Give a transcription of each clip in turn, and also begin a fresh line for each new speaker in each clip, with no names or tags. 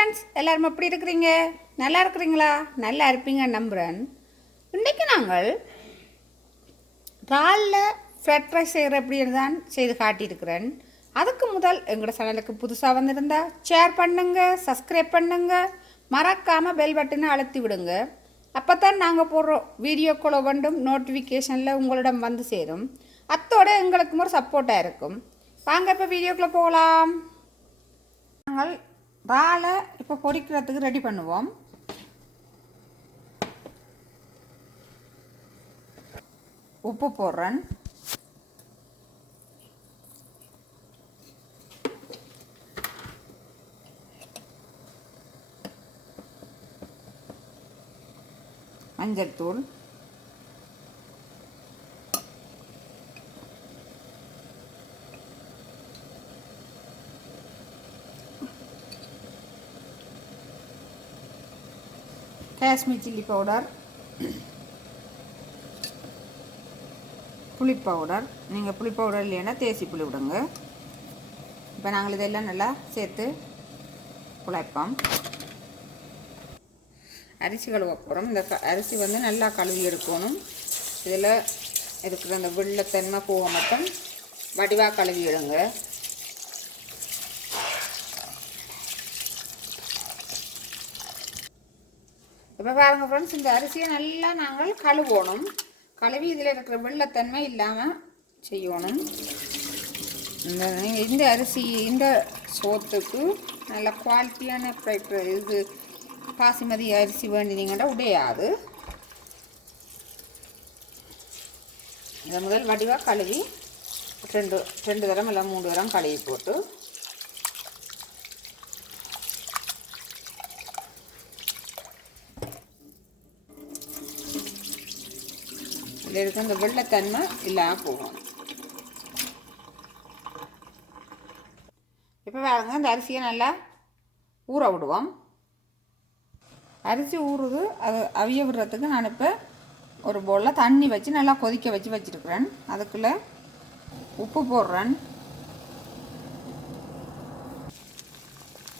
Friends எல்லாரும் எப்படி இருக்கிறீங்க? நல்லா இருக்கிறீங்களா? நல்லா இருப்பீங்க நம்புகிறேன் இன்றைக்கு நாங்கள் ராலில் ஃப்ரைட் ரைஸ் செய்கிற அப்படின்னு தான் செய்து காட்டியிருக்கிறேன். அதுக்கு முதல் எங்களோட சேனலுக்கு புதுசாக வந்திருந்தா ஷேர் பண்ணுங்க சப்ஸ்கிரைப் பண்ணுங்க மறக்காமல் பெல் பட்டனை அழுத்தி விடுங்க. அப்போ தான் நாங்கள் போடுற வீடியோக்கள் வண்டும் நோட்டிஃபிகேஷனில் உங்களிடம் வந்து சேரும். அத்தோட எங்களுக்கும் ஒரு சப்போர்ட்டாக இருக்கும். வாங்க இப்போ வீடியோக்குள்ளே போகலாம். நாங்கள் இறாலை இப்போ பொரிக்கிறதுக்கு ரெடி பண்ணுவோம். உப்பு போடுறேன். மஞ்சள் தூள். Kashmir chilli powder. புளி பவுடர். நீங்கள் புளி பவுடர் இல்லைன்னா தேசி புளி விடுங்க. இப்போ நாங்கள் இதெல்லாம் நல்லா சேர்த்து குழைப்போம். அரிசி கழுவ போகிறோம் இந்த க அரிசி வந்து நல்லா கழுவி எடுக்கணும். இதில் இருக்கிற அந்த வெள்ளத்தன்மை போக மட்டும் வடிவாக கழுவி எடுங்க. இப்போ பாருங்கள் ஃப்ரெண்ட்ஸ் இந்த அரிசியை நல்லா நாங்கள் கழுவணும். கழுவி இதில் இருக்கிற வெள்ளத்தன்மை இல்லாமல் செய்யணும். இந்த இந்த அரிசி இந்த சோத்துக்கு நல்ல குவாலிட்டியான இது பாசிமதி அரிசி வேண்டினீங்கன்னா உடையாது. இதை முதல் வடிவாக கழுவி ரெண்டு ரெண்டு தரம் இல்லை மூணு தரம் கழுவி போட்டு இதில் இருக்க அந்த வெள்ளத்தன்மை இல்லாமல் போகும். இப்போ பாருங்க இந்த அரிசியை நல்லா ஊற விடுவோம். அரிசி ஊறுது அது அவிய விடுறதுக்கு நான் இப்போ ஒரு பவுலில் தண்ணி வச்சு நல்லா கொதிக்க வச்சு வச்சுருக்குறேன். அதுக்குள்ளே உப்பு போடுறேன்.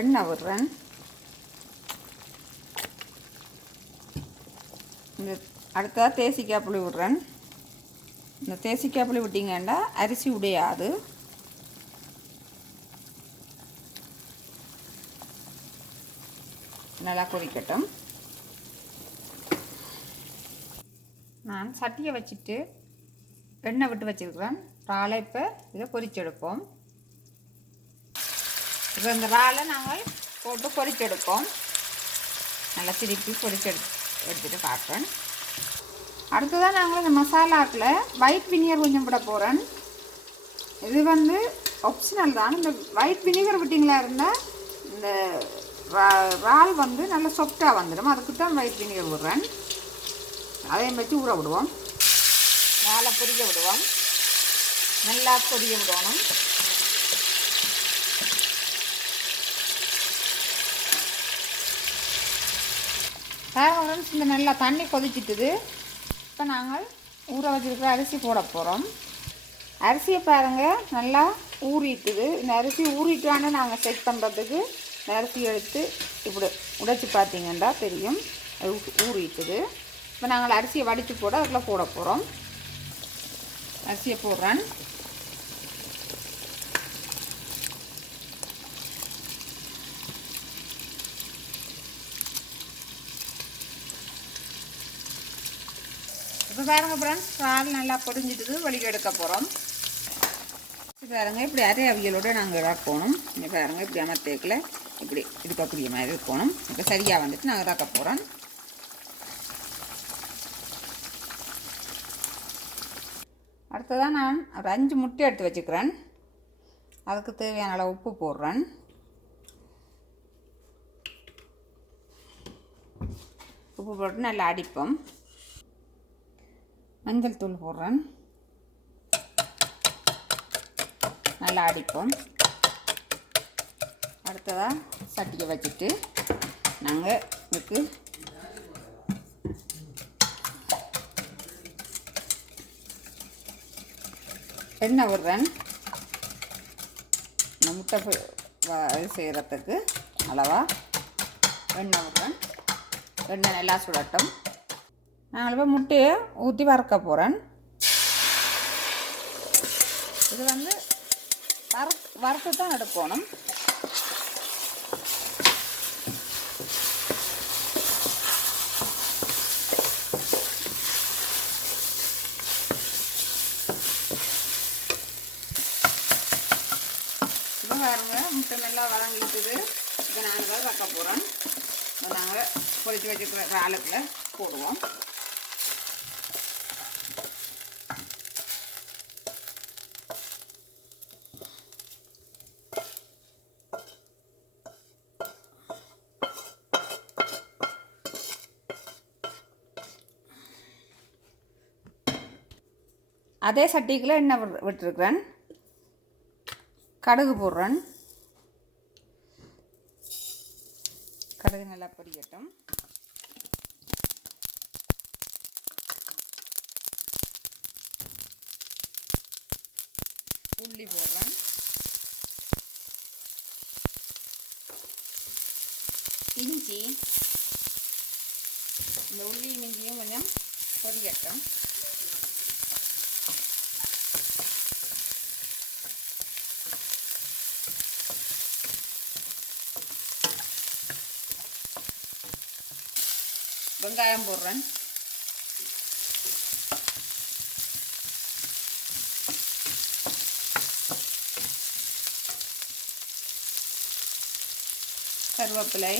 எண்ணெய் விடுறேன். இந்த அடுத்ததாக தேசிக்காய் புளி விடுறேன். இந்த தேசிக்காய் புளி விட்டிங்கன்னா அரிசி உடையாது. நல்லா கொதிக்கட்டும். நான் சட்டியை வச்சுட்டு எண்ணெய் விட்டு வச்சுருக்கிறேன். இறாலை இப்போ இதை பொரிச்செடுப்போம். இப்போ இந்த இறாலை நாங்கள் போட்டு பொரிச்செடுப்போம். நல்லா திருப்பி பொரிச்செடு எடுத்துகிட்டு காட்டுறேன். அடுத்ததாக நாங்கள் இந்த மசாலாக்கில் ஒயிட் வினிகர் கொஞ்சம் விட போகிறேன் இது வந்து ஆப்ஷனல் தான். இந்த ஒயிட் வினிகர் விட்டிங்களா இருந்தால் இந்த இறால் வந்து நல்லா சொஃப்டாக வந்துடும். அதுக்கு தான் ஒயிட் வினிகர் விடுறேன் அதையும் வச்சு ஊற விடுவோம். இறாலை பொரிய விடுவோம். நல்லா பொரிய விடணும். ஃப்ரெண்ட்ஸ் இந்த நல்லா தண்ணி கொதிச்சிட்டுது. இப்போ நாங்கள் ஊற வச்சுருக்கிற அரிசி போட போகிறோம். அரிசியை பாருங்கள் நல்லா ஊறிட்டுது. இந்த அரிசி ஊறிட்டான்னு நாங்கள் செக் பண்ணுறதுக்கு இந்த அரிசி எடுத்து இப்படி உடைச்சி பார்த்தீங்கன்னா தெரியும். ஊறிட்டுது. இப்போ நாங்கள் அரிசியை வடித்து போட அதில் போட போகிறோம். அரிசியை போடுறேன். இப்போ பாருங்க ஃப்ரெண்ட்ஸ் பால் நல்லா பொடிஞ்சிட்டு வலிக்கு எடுக்க போகிறோம் பாருங்க இப்படி அரை அவியலோடு நாங்கள் இறக்கணும் இங்கே பாருங்கள் இப்படி அமர்த்தேக்கில். இப்படி இருக்கக்கூடிய மாதிரி இருக்கணும். இப்போ சரியாக வந்துட்டு நாங்கள் இறக்க போகிறோம் அடுத்ததான் நான் ஒரு அஞ்சு முட்டை எடுத்து வச்சுக்கிறேன். அதுக்கு தேவையான அளவு உப்பு போடுறேன். உப்பு போட்டு நல்லா அடிப்போம். மஞ்சள் தூள் போடுறேன். நல்லா அடிப்போம். அடுத்ததாக சட்டியை வச்சுட்டு நாங்கள் இதுக்கு எண்ணெய் விடுறேன் இந்த முட்டை வ- செய்கிறதுக்கு அளவாக எண்ணெய் விடுறேன் எண்ணெய் நல்லா சுடட்டும். நான் இப்போ முட்டையை ஊற்றி வறுக்க போகிறேன் இது வந்து வறு வறுத்து தான் எடுக்கணும் பாருங்க முட்டை நல்லா வதங்கிட்டுது இதை நாங்கள் வைக்க போகிறோம் நாங்கள் பொறிச்சு வச்சுக்கிற காலத்தில் போடுவோம். அதே சட்டிக்குள்ளே எண்ணெய் விட்டுருக்குறேன். கடுகு போடுறேன். கடுகு நல்லா பொரியட்டும். உள்ளி போடுறேன். இஞ்சி. இந்த உள்ளியும் இஞ்சியும் கொஞ்சம் பொரியட்டும். வெங்காயம் போடுறேன். கருவேப்பிலை.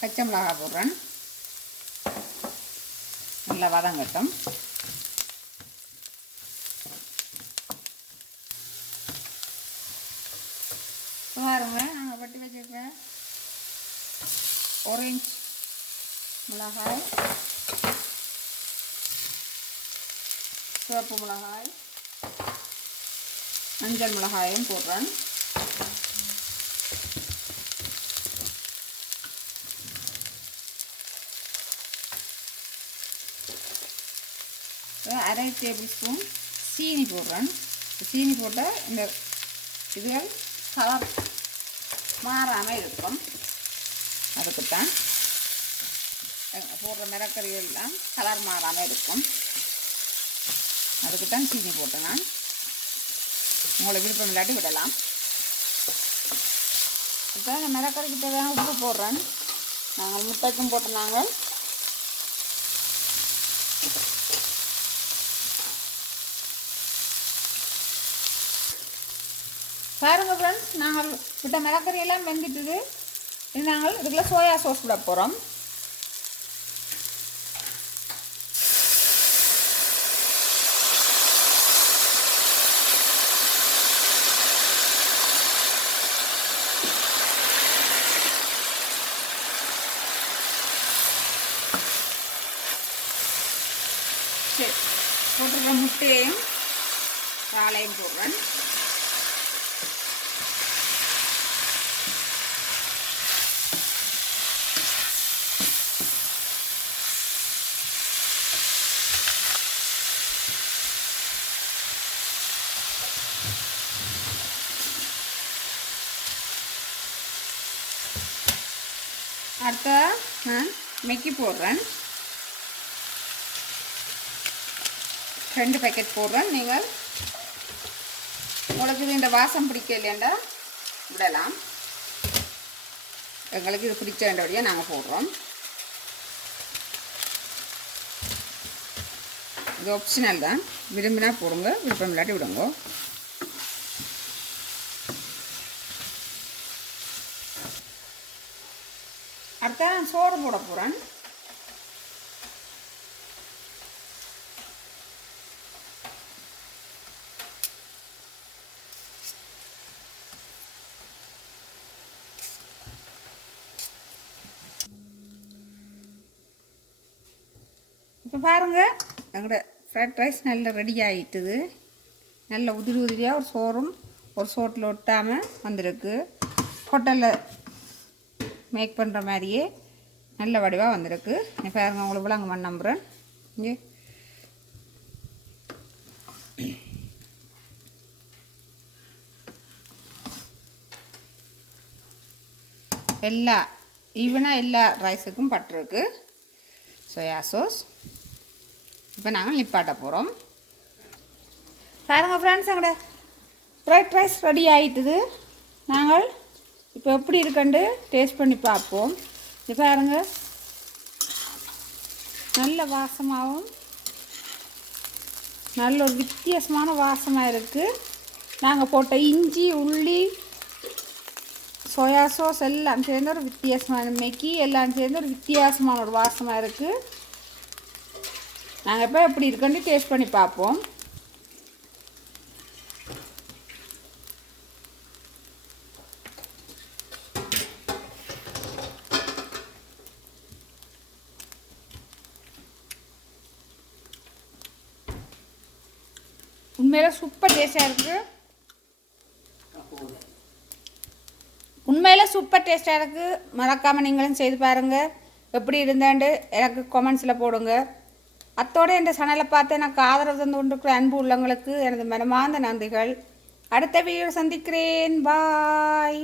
பச்சை மிளகாய் போடுறேன். நல்லா வதங்கட்டும். பாருங்க நாங்கள் வட்டி வச்சுருக்க ஆரஞ்சு மிளகாய் சிவப்பு மிளகாய் மஞ்சள் மிளகாயும் போடுறேன். அரை டேபிள் ஸ்பூன் சீனி போடுறேன். சீனி போட்டால் இந்த இதுகள் கலர் மாறாமல் இருக்கும். அதுக்குத்தான் அஹ் போடுற மிளக்கறிகள்லாம் கலர் மாறாமல் இருக்கும். அதுக்குத்தான் சீனி போட்டேன் நான். உங்களை விருப்பம் இல்லாட்டி விடலாம். இப்போ இந்த கிட்டே தேவையான உப்பு போடுறேன். நாங்கள் முட்டைக்கும் போட்டு நாங்கள் பாருங்க ஃப்ரெண்ட்ஸ் நாங்கள் விட்ட மிளகறி எல்லாம் வெந்துட்டுது. இது நாங்கள் இதுக்குள்ள சோயா சோஸ் விட போகிறோம் சரி போட்டுருக்க முட்டையையும் வாழையும் போடுறேன். அடுத்த நான் மெக்கி போடுறேன். ரெண்டு பேக்கெட் போடுறேன். நீங்கள் உங்களுக்கு இது இந்த வாசம் பிடிக்கலையாண்டா விடலாம். எங்களுக்கு இது பிடிச்ச வேண்டிய நாங்கள் போடுறோம். இது ஆப்ஷனல் தான். விரும்பினா போடுங்க விருப்பம் இல்லாட்டி விடுங்க. ಮತ್ತೆ ನಾನು போட போகிறேன் இப்போ பாருங்கள் எங்களோட ஃப்ரைட் ரைஸ் நல்லா ரெடி ஆகிட்டுது நல்ல உதிரி உதிரியாக ஒரு சோறும் ஒரு சோட்டில் ஒட்டாமல் வந்திருக்கு. ஹோட்டலில் மேக் பண்ணுற மாதிரியே நல்ல வடிவாக வந்திருக்கு. நீ பாருங்க உங்களுக்கு விளங்க மண் நம்புகிறேன் இங்கே. எல்லா ஈவனாக எல்லா ரைஸுக்கும் பட்டிருக்கு சோயா சோஸ் இப்போ நாங்கள் நிப்பாட்ட போகிறோம் பாருங்கள் ஃப்ரெண்ட்ஸ் எங்கட ஃப்ரைட் ரைஸ் ரெடி ஆகிட்டுது நாங்கள் இப்போ எப்படி இருக்கண்டு டேஸ்ட் பண்ணி பார்ப்போம். இது பாருங்க. நல்ல வாசமாகவும் நல்ல ஒரு வித்தியாசமான வாசமாக இருக்குது நாங்கள் போட்ட இஞ்சி உள்ளி சோயா சாஸ் எல்லாம் சேர்ந்து ஒரு வித்தியாசமான மெக்கி எல்லாம் சேர்ந்து ஒரு வித்தியாசமான ஒரு வாசமாக இருக்குது நாங்கள் இப்போ எப்படி இருக்குன்னு டேஸ்ட் பண்ணி பார்ப்போம். உண்மையில சூப்பர் டேஸ்டாக இருக்குது உண்மையில சூப்பர் டேஸ்ட்டாக இருக்குது மறக்காமல் நீங்களும் செய்து பாருங்கள் எப்படி இருந்தாண்டு எனக்கு கமெண்ட்ஸில் போடுங்க. அத்தோடு இந்த சேனலை பார்த்து எனக்கு ஆதரவு தந்து கொண்டிருக்கிற அன்பு உள்ளவங்களுக்கு எனது மனமார்ந்த நன்றிகள். அடுத்த வீடியோ சந்திக்கிறேன். பாய்